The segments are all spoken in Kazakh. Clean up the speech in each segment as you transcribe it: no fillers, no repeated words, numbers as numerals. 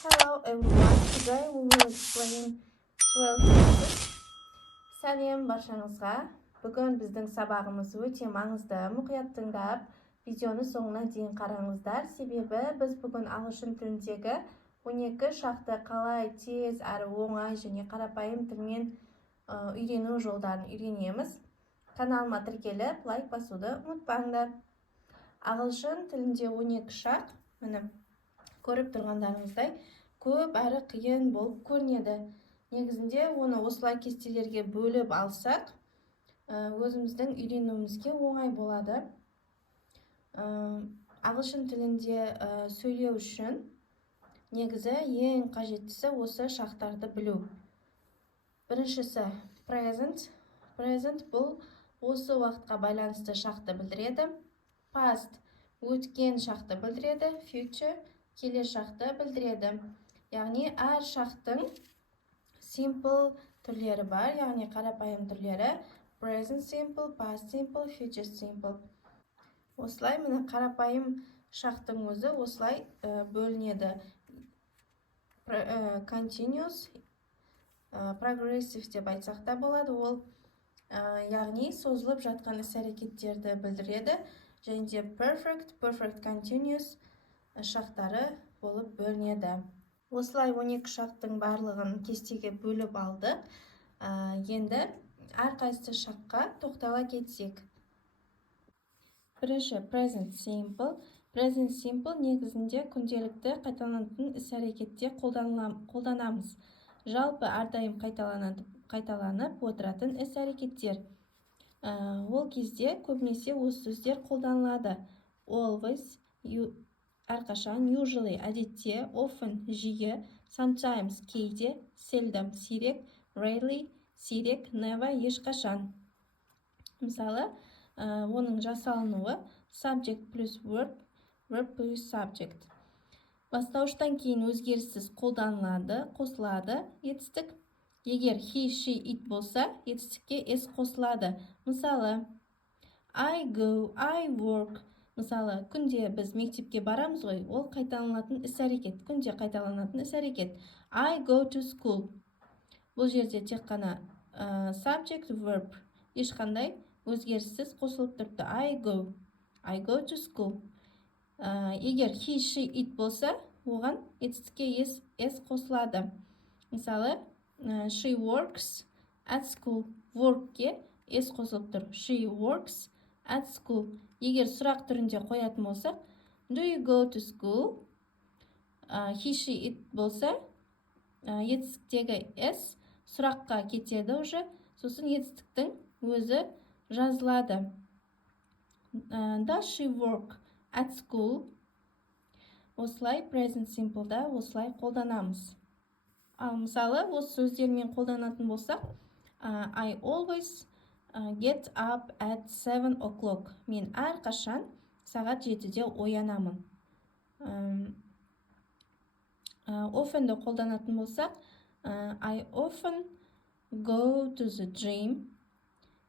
Hello everyone. Today we will explain 12 phrases. Сәлем баршаңызға. Бүгін біздің сабағымыз өте маңызды. Мұқият тыңдап, видеоны соңына дейін қараңыздар. Себебі біз бүгін ағылшын тіліндегі 12 шақты қалай тез әрі оңай және қарапайым тілмен үйрену жолдарын үйренеміз. Каналыма тіркеліп, лайк басуды ұмытпаңдар. Ағылшын тілінде 12 шақ, міне көріп тұрғандарыңыздай, көп әрі қиын болып көрінеді. Негізінде оны осылай кестелерге бөліп алсақ, өзіміздің үйренуімізге оңай болады. Ағылшын тілінде сөйлеу үшін негізі ең қажеттісі осы шақтарды білу. Біріншісі present. Present бұл осы уақытқа байланысты шақты білдіреді. Past өткен шақты білдіреді. Future келер шақты білдіреді. Яғни әр шақтың simple түрлері бар, яғни қарапайым түрлері. Present simple, past simple, future simple. Осылай міне қарапайым шақтың өзі осылай бөлінеді. Continuous, progressive деп айтсақ та болады. Ол яғни созылып жатқан іс-әрекеттерді білдіреді. Және де perfect, continuous шақтары болып бөлінеді. Осылай 12 шақтың барлығын кестеге бөліп алдық. Енді әрқайсысы шаққа тоқтала кетсек. Бірінші present simple. Present simple негізінде күнделікті қайталанатын іс-әрекетте қолданамыз. Жалпы әрдайым қайталанып отыратын іс-әрекеттер. Ол кезде көбінесе осы сөздер қолданылады. Always, әрқашан, usually, әдетте, often, жиі, sometimes, кейде, seldom, сирек, rarely, сирек, never, ешқашан. Мысалы, оның жасалынуы subject плюс verb, verb плюс subject. Бастауыштан кейін өзгеріссіз қолданылады, қосылады, етістік. Егер he, she, it болса, етістікке s қосылады. Мысалы, I go, I work. Мысалы, күнде біз мектепке барамыз ғой, ол қайталанатын іс-әрекет. Күнде қайталанатын іс-әрекет. I go to school. Бұл жерде тек қана subject, verb. Ешқандай өзгеріссіз қосылып тұрыпты. I go to school. Егер he, she, it болса, оған етістікке s қосылады. Мысалы, she works at school. Workке s қосылып тұр. She works at school. Егер сұрақ түрінде қоятын болсақ, do you go to school? He, she, it болса, етістіктегі s сұраққа кетеді уже, сосын етістіктің өзі жазылады. Does she work at school? Осылай present simple'да осылай қолданамыз. Мысалы, осы сөздермен қолданатын болсақ, I always get up at 7 o'clock. Мен әрқашан сағат 7-де оянамын. Often'ді қолданатын болсақ, I often go to the gym.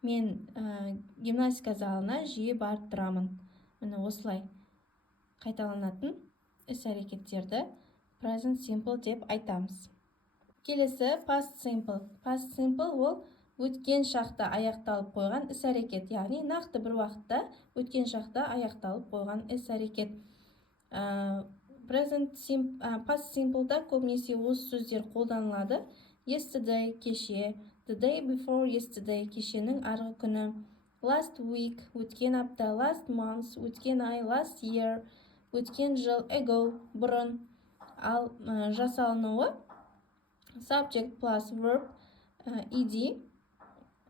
Мен гимнастика залына жиі барып тұрамын. Міне осылай қайталанатын іс-әрекеттерді present simple деп айтамыз. Келесі past simple. Past simple ол өткен шақта аяқталып қойған іс-әрекет, яғни нақты бір уақытта өткен шақта аяқталып қойған іс-әрекет. Past simple'да көбінесе осы сөздер қолданылады. Yesterday, кеше, the day before yesterday, кешенің арғы күні, last week, өткен апта, last month, өткен ай, last year, өткен жыл, ago, бұрын. Ал жасалынуы subject plus verb, ed,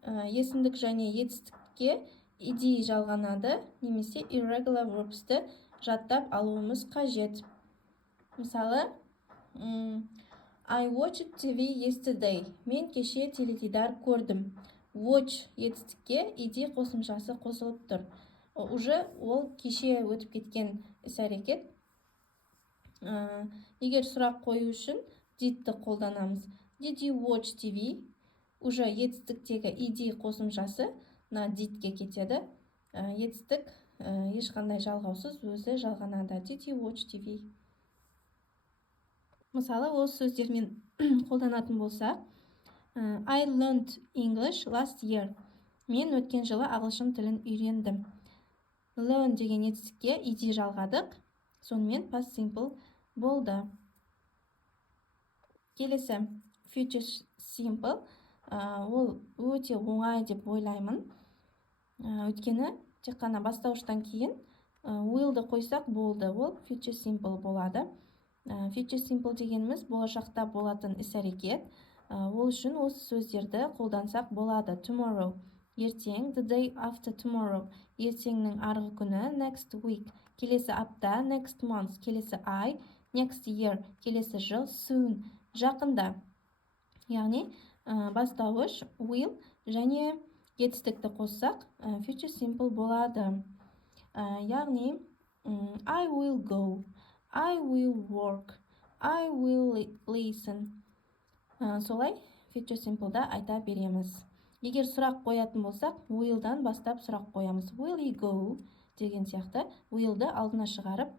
есімдік және етістікке ed жалғанады, немесе irregular verbs'ті жаттап алуымыз қажет. Мысалы, I watched TV yesterday. Мен кеше теледидар көрдім. Watch етістікке ed қосымшасы қосылып тұр. Уже ол кеше өтіп кеткен іс-әрекет. Егер сұрақ қою үшін did'ті қолданамыз. Did you watch TV? Уже етістіктегі ed қосымшасы did'ге кетеді. Етістік ешқандай жалғаусыз өзі жалғанады. Did you watch TV? Мысалы, осы сөздермен қолданатын болсақ, I learned English last year. Мен өткен жылы ағылшын тілін үйрендім. Learn деген етістікке ed жалғадық, сонымен past simple болды. Келесі future simple. Ол өте оңай деп ойлаймын. Өйткені тек қана бастауыштан кейін will'ды қойсақ болды, ол future simple болады. Future simple дегеніміз болашақта болатын іс-әрекет. Ол үшін осы сөздерді қолдансақ болады. Tomorrow, ертең, the day after tomorrow, ертеңнің арғы күні, next week, келесі апта, next month, келесі ай, next year, келесі жыл, soon, жақында. Яғни бастауыш will және етістікті қоссақ future simple болады. Яғни I will go, I will work, I will listen. Солай future simple'да айта береміз. Егер сұрақ қоятын болсақ, will'дан бастап сұрақ қоямыз. Will you go деген сияқты will'ды алдына шығарып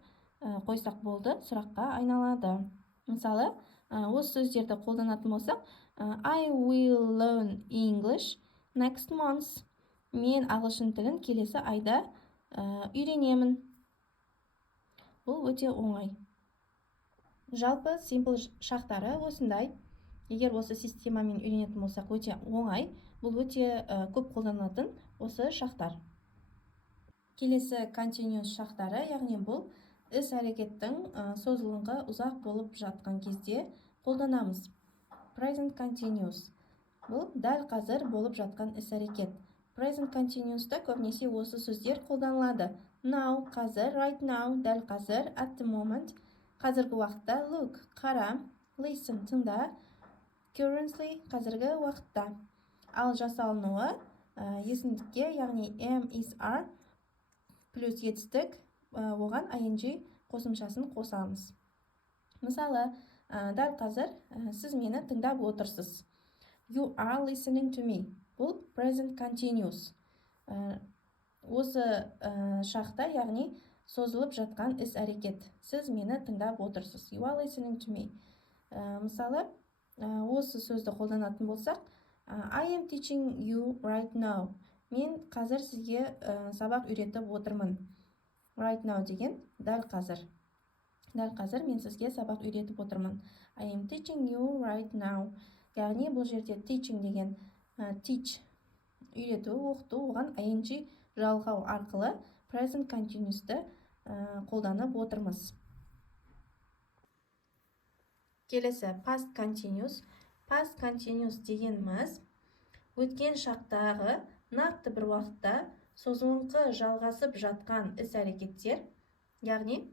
қойсақ болды, сұраққа айналады. Мысалы, осы сөздерді қолданатын болсақ, I will learn English next month. Мен ағылшын тілін келесі айда үйренемін. Бұл өте оңай. Жалпы simple шақтары осындай. Егер осы системамен үйренетін болсақ, өте оңай. Бұл өте көп қолданылатын осы шақтар. Келесі continuous шақтары, яғни бұл іс-әрекеттің созылыңқы ұзақ болып жатқан кезде қолданамыз. Present continuous. Бұл дәл қазір болып жатқан іс-әрекет. Present continuous'та көбінесе осы сөздер қолданылады. Now, қазір, right now, дәл қазір, at the moment, қазіргі уақытта, look, қара, listen, тыңда, currently, қазіргі уақытта. Ал жасалынуы есімдікке, яғни am, is, are, плюс етістік, оған ing қосымшасын қосамыз. Мысалы, дәл қазір сіз мені тыңдап отырсыз. You are listening to me. Бұл present continuous. Осы шақта, яғни созылып жатқан іс-әрекет. Сіз мені тыңдап отырсыз. You are listening to me. Мысалы, осы сөзді қолданатын болсақ, I am teaching you right now. Мен қазір сізге сабақ үйретіп отырмын. Right now деген дәл қазір. Дәл қазір мен сізге сабақ үйретіп отырмын. I am teaching you right now. Яғни бұл жерде teaching деген teach, үйрету, оқыту, оған ing жалғау арқылы present continuous'ты қолданып отырмыз. Келесі past continuous. Past continuous дегеніміз өткен шақтағы нақты бір уақытта созылыңқы жалғасып жатқан іс-әрекеттер, яғни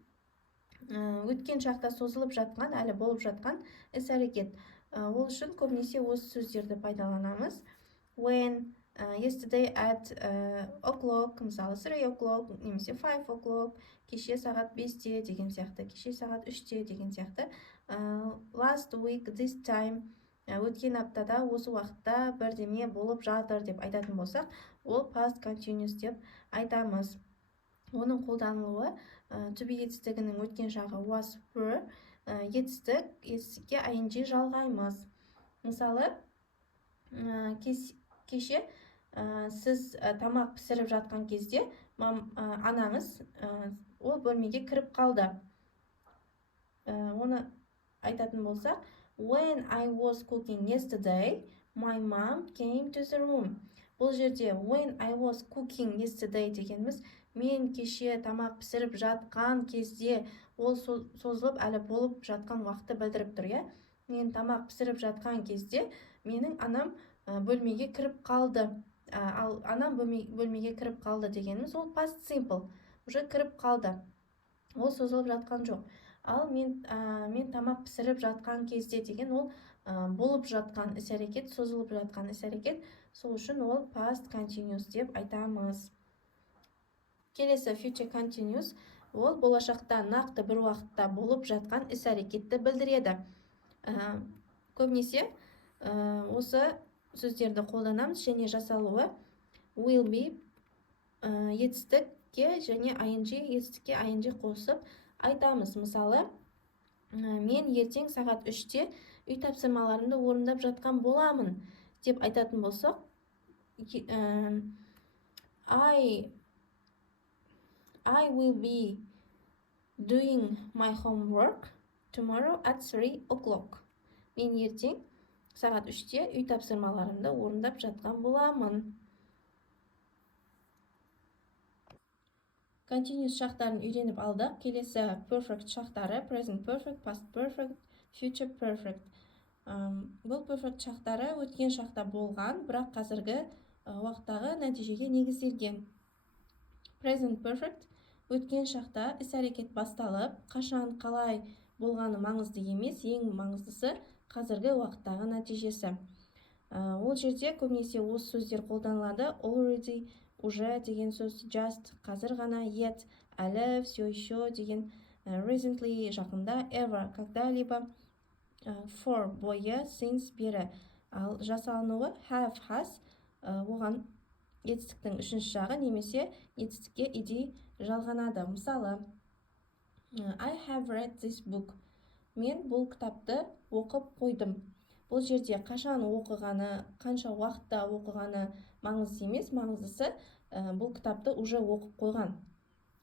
өткен шақта созылып жатқан, әлі болып жатқан іс-әрекет. Ол үшін көбінесе осы сөздерді пайдаланамыз. When, yesterday at o'clock, мысалы 3 o'clock, немесе 5 o'clock, кеше сағат 5-те деген сияқты, кеше сағат 3-те деген сияқты. Last week, this time, өткен аптада осы уақытта бірдеме болып жатыр деп айтатын болсақ, ол past continuous деп айтамыз. Оның қолданылуы to be етістігінің өткен жағы was, were, етістікке ing жалғаймыз. Мысалы, кеше сіз тамақ пісіріп жатқан кезде анаңыз ол бөлмеге кіріп қалды. Оны айтатын болсақ, when I was cooking yesterday, my mom came to the room. Бұл жерде when I was cooking yesterday дегеніміз мен кеше тамақ пісіріп жатқан кезде, ол созылып әлі болып жатқан уақытты білдіріп тұр, иә? Мен тамақ пісіріп жатқан кезде менің анам бөлмеге кіріп қалды. Ал анам бөлмеге кіріп қалды дегеніміз ол past simple, уже кіріп қалды. Ол созылып жатқан жоқ. Ал мен тамақ пісіріп жатқан кезде деген ол болып жатқан іс-әрекет, созылып жатқан іс-әрекет. Сол үшін ол past continuous деп айтамыз. Келесі future continuous, ол болашақта нақты бір уақытта болып жатқан іс-әрекетті білдіреді. Көбінесе осы сөздерді қолданамыз, және жасалуы will be етістікке және ing, етістікке ing қосып айтамыз. Мысалы, мен ертең сағат 3-те үй тапсырмаларымды орындап жатқан боламын деп айтатын болсақ, I will be doing my homework tomorrow at 3 o'clock. Мен ертең сағат 3-те үй тапсырмаларымды орындап жатқан боламын. Continuous шақтарын үйреніп алдық. Келесі perfect шақтары: present perfect, past perfect, future perfect. Бұл perfect шақтары өткен шақта болған, бірақ қазіргі уақыттағы нәтижеге негізделген. Present perfect өткен шақта іс-әрекет басталып, қашан қалай болғаны маңызды емес, ең маңыздысы қазіргі уақыттағы нәтижесі. Ол жерде көбінесе осы сөздер қолданылады: already, уже деген сөз, just қазір ғана, yet әлі, все еще деген, recently жақында, ever когда-либо, for бойы, since бері. Ал жасалынуы have, has, оған етістіктің үшінші жағы немесе етістікке иди жалғанады. Мысалы, I have read this book. Мен бұл кітапты оқып қойдым. Бұл жерде қашан оқығаны, қанша уақытта оқығаны маңызды емес, маңыздысы бұл кітапты уже оқып қойған.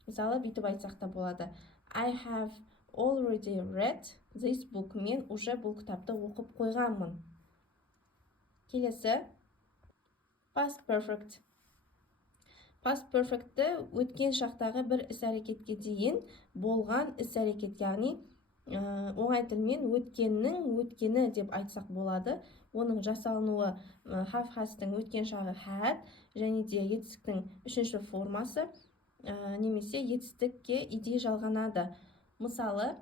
Мысалы, бүйтіп айтсақ та болады: I have already read this book. Мен уже бұл кітапты оқып қойғанмын. Келесі past perfect. Past perfect'ті өткен шақтағы бір іс-әрекетке дейін болған іс-әрекет, яғни оңай тілмен өткеннің өткені деп айтсақ болады. Оның жасалынуы have, has-тың өткен шағы had, және де етістіктің үшінші формасы немесе етістікке иди жалғанады. Мысалы,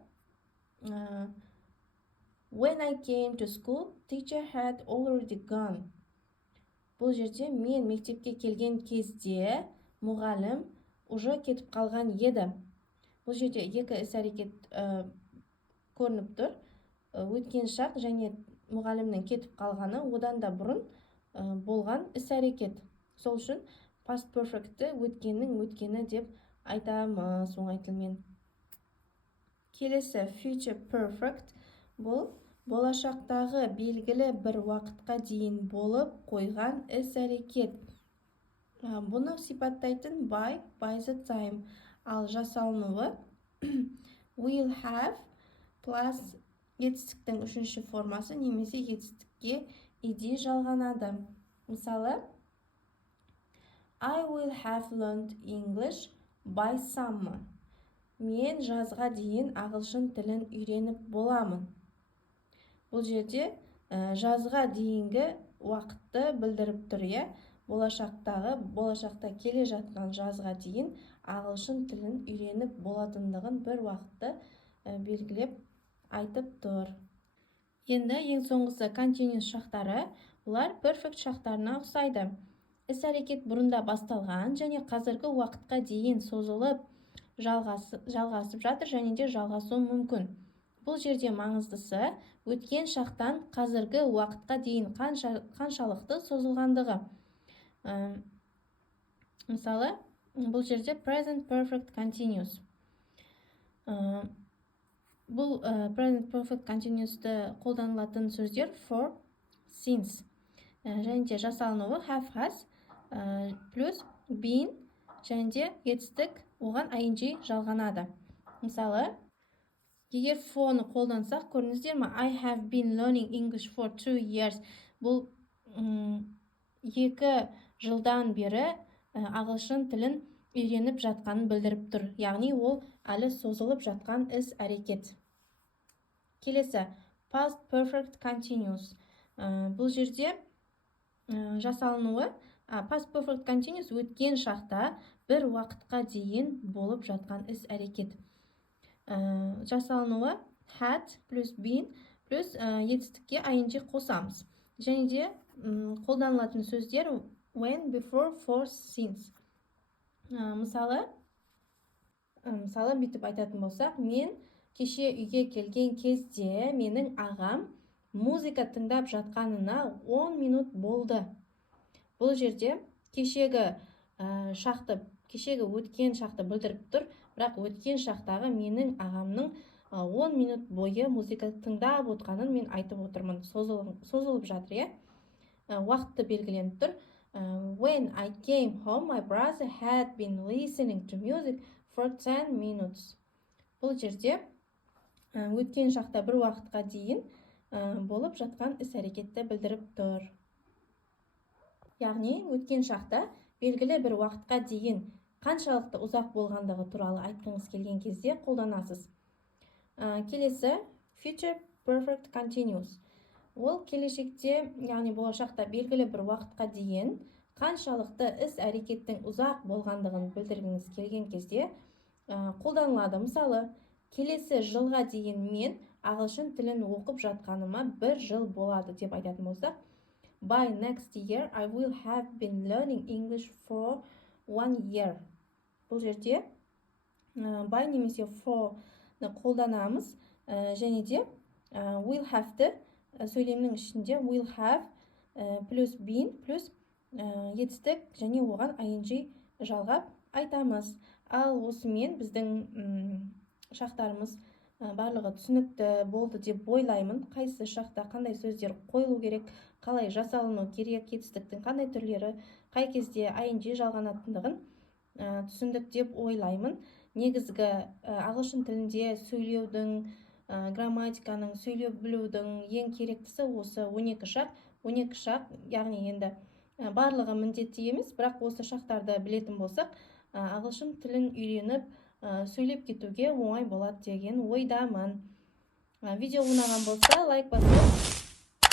when I came to school, teacher had already gone. Бұл жерде мен мектепке келген кезде мұғалім уже кетіп қалған еді. Бұл жерде екі іс-әрекет көрініп тұр: өткен шақ және мұғалімнің кетіп қалғаны одан да бұрын болған іс-әрекет. Сол үшін past perfect'ті өткеннің өткені деп айтамыз оңай тілмен. Келесі future perfect. Бұл болашақтағы белгілі бір уақытқа дейін болып қойған іс-әрекет. Бұны сипаттайтын by the time. Ал жасалынуы will have plus етістіктің үшінші формасы немесе етістікке иди жалғанады. Мысалы, I will have learned English by summer. Мен жазға дейін ағылшын тілін үйреніп боламын. Бұл жерде жазға дейінгі уақытты білдіріп тұр, болашақта келе жатқан жазға дейін ағылшын тілін үйреніп болатындығын бір уақытты белгілеп айтып тұр. Енді ең соңғысы continuous шақтары. Бұлар perfect шақтарына ұқсайды. Іс-әрекет бұрында басталған және қазіргі уақытқа дейін созылып жалғасып жатыр және де жалғасуы мүмкін. Бұл жерде маңыздысы өткен шақтан қазіргі уақытқа дейін қаншалықты созылғандығы. Мысалы, бұл жерде present perfect continuous. Бұл present perfect continuous'ты қолданылатын сөздер for, since, және де жасалынуы have, has, плюс been, және де етістік оған ing жалғанады. Мысалы, егер for'ны қолдансақ, көрдіңіздер ме? I have been learning English for 2 years. Бұл 2 жылдан бері ағылшын тілін үйреніп жатқанын білдіріп тұр. Яғни ол әлі созылып жатқан іс-әрекет. Келесі past perfect continuous. Бұл жерде жасалынуы past perfect continuous өткен шақта бір уақытқа дейін болып жатқан іс-әрекет. Жасалынуы had плюс been плюс етістікке ing қосамыз. Және де қолданылатын сөздер when, before, for, since. Мысалы бүйтіп айтатын болсақ, мен кеше үйге келген кезде менің ағам музыка тыңдап жатқанына 10 минут болды. Бұл жерде кешегі өткен шақты білдіріп тұр, бірақ өткен шақтағы менің ағамның 10 минут бойы музыка тыңдап отқанын мен айтып отырмын. Созылып жатыр, иә? Уақытты белгіленіп тұр. When I came home, my brother had been listening to music for 10 minutes. Бұл жерде өткен шақта бір уақытқа дейін болып жатқан іс-әрекетті білдіріп тұр. Яғни, өткен шақта белгілі бір уақытқа дейін қаншалықты ұзақ болғандығы туралы айтқыңыз келген кезде қолданасыз. Келесі, future perfect continuous. Ол келешекте, яғни болашақта белгілі бір уақытқа дейін қаншалықты іс-әрекеттің ұзақ болғандығын білдіргіңіз келген кезде қолданылады. Мысалы, келесі жылға дейін мен ағылшын тілін оқып жатқаныма 1 жыл болады деп айтатын болсақ, by next year I will have been learning English for 1 year. Бұл жерде by немесе for қолданамыз, және де will have-ті сөйлемнің ішінде will have плюс been плюс етістік және оған ing жалғап айтамыз. Ал осымен біздің шақтарымыз барлығы түсінікті болды деп ойлаймын. Қайсы шақта қандай сөздер қойылу керек, қалай жасалыну керек, етістіктің қандай түрлері, қай кезде ing жалғанатындығын түсіндік деп ойлаймын. Негізгі ағылшын тілінде сөйлеудің, грамматиканың, сөйлеу білудің ең керектісі осы 12 шақ. 12 шақ, яғни енді барлығы міндетті емес, бірақ осы шақтарды білетін болсақ, ағылшын тілін үйреніп, сөйлеп кетуге оңай болады деген ойдамын. Видео ұнаған болса, лайк басып,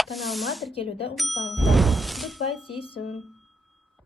каналыма тіркелуді ұмытпаңыздар. Goodbye, see you soon.